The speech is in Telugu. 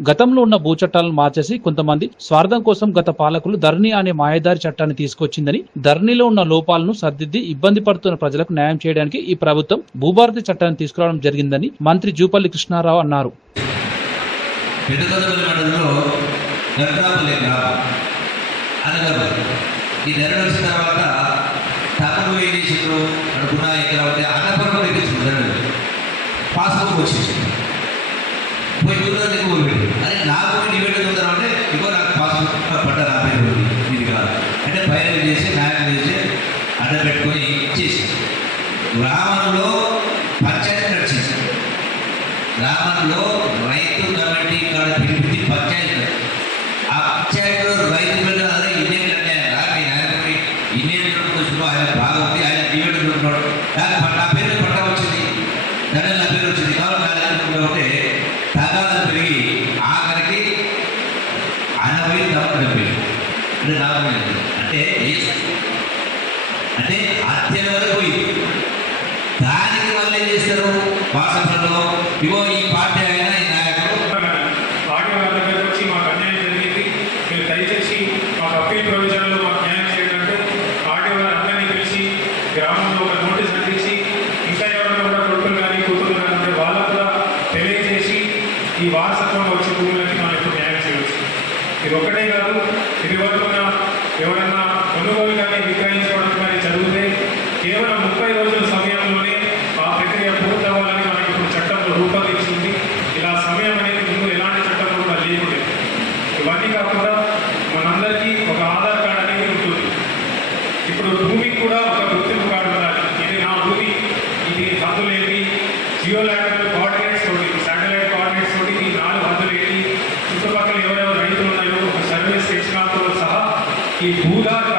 గతంలో ఉన్న భూ చట్టాలను మార్చేసి కొంతమంది స్వార్థం కోసం గత పాలకులు ధర్ని అనే మాయదారి చట్టాన్ని తీసుకొచ్చిందని ధర్నిలో ఉన్న లోపాలను సర్దిద్ది ఇబ్బంది పడుతున్న ప్రజలకు న్యాయం చేయడానికి ఈ ప్రభుత్వం భూభారతి చట్టాన్ని తీసుకురావడం జరిగిందని మంత్రి జూపల్లి కృష్ణారావు అన్నారు. ఈ వచ్చిన తర్వాత ఏం చేసిండ్రు ఇక్కడ ఉంటే వచ్చింది పోయి దూరం దగ్గర పోయి అరే నాకు డిబేట్ ఉందా అంటే ఇగో నాకు పాస్బుక్ పడ్డ నా పేరు ఉంది. ఇది కాదు అంటే పైన చేసి న్యాయం చేసి అడ్డ పెట్టుకొని చేసి గ్రామంలో పంచాయతీ నడిచింది గ్రామంలో రైతు కమిటీ కాడ పిలిపించి పంచాయతీ. ఆ పంచాయతీలో రైతు మీద అదే ఇండియన్ అన్యాయం మీ నాయకుడి ఇండియన్ కూర్చున్నాడు ఆయన బాగా ఉంది ఆయన డిబేట్ ఉంటున్నాడు దాని ప- నా పేరు పట్ట వచ్చింది. దాని నా పేరు వచ్చింది. కావాలి నా దగ్గర ఉంటే తగాదాలు పెరిగి ఆఖరికి ఆయన పోయి తప్ప అంటే అంటే ఏ- వరకు పోయింది. దానికి వాళ్ళు ఏం చేస్తారు? వాట్సాప్లలో ఇగో ఈ పార్టీ అయినా ఈ నాయకుడు. వచ్చి మాకు అన్యాయం జరిగింది. మీరు దయచేసి మాకు అప్పీల్ ప్రొవిజన్లో మాకు న్యాయం చేయాలంటే పార్టీ వాళ్ళందరినీ పిలిచి గ్రామంలో ఒక నోటీస్ అందించి ఇంకా ఎవరైనా కూడా కొడుకులు కానీ కూతురు కానీ ఉంటే వాళ్ళకు కూడా తెలియజేసి ఈ వారసత్వంలో వచ్చే భూములకి మనం ఇప్పుడు న్యాయం చేయవచ్చు. ఇది ఒక్కటే కాదు ఇది వరకు ఉన్న ఎవరన్నా కొనుగోలు కానీ విక్రయించుకోవడం కానీ జరిగితే కేవలం ఇవన్నీ కాకుండా మనందరికీ ఒక ఆధార్ కార్డ్ అనేది ఉంటుంది. ఇప్పుడు భూమికి కూడా ఒక గుర్తింపు కార్డు ఉండాలి. ఇది నా భూమి ఇది హద్దులు ఏంటి? జియోలాటరల్ కోఆర్డినేట్స్ తోటి శాటిలైట్ కోఆర్డినేట్స్ తోటి ఈ నాలుగు హద్దులు ఏంటి? చుట్టుపక్కల ఎవరెవరు రైతులు ఉన్నాయో ఒక సర్వే సెక్షన్తో సహా ఈ భూదాత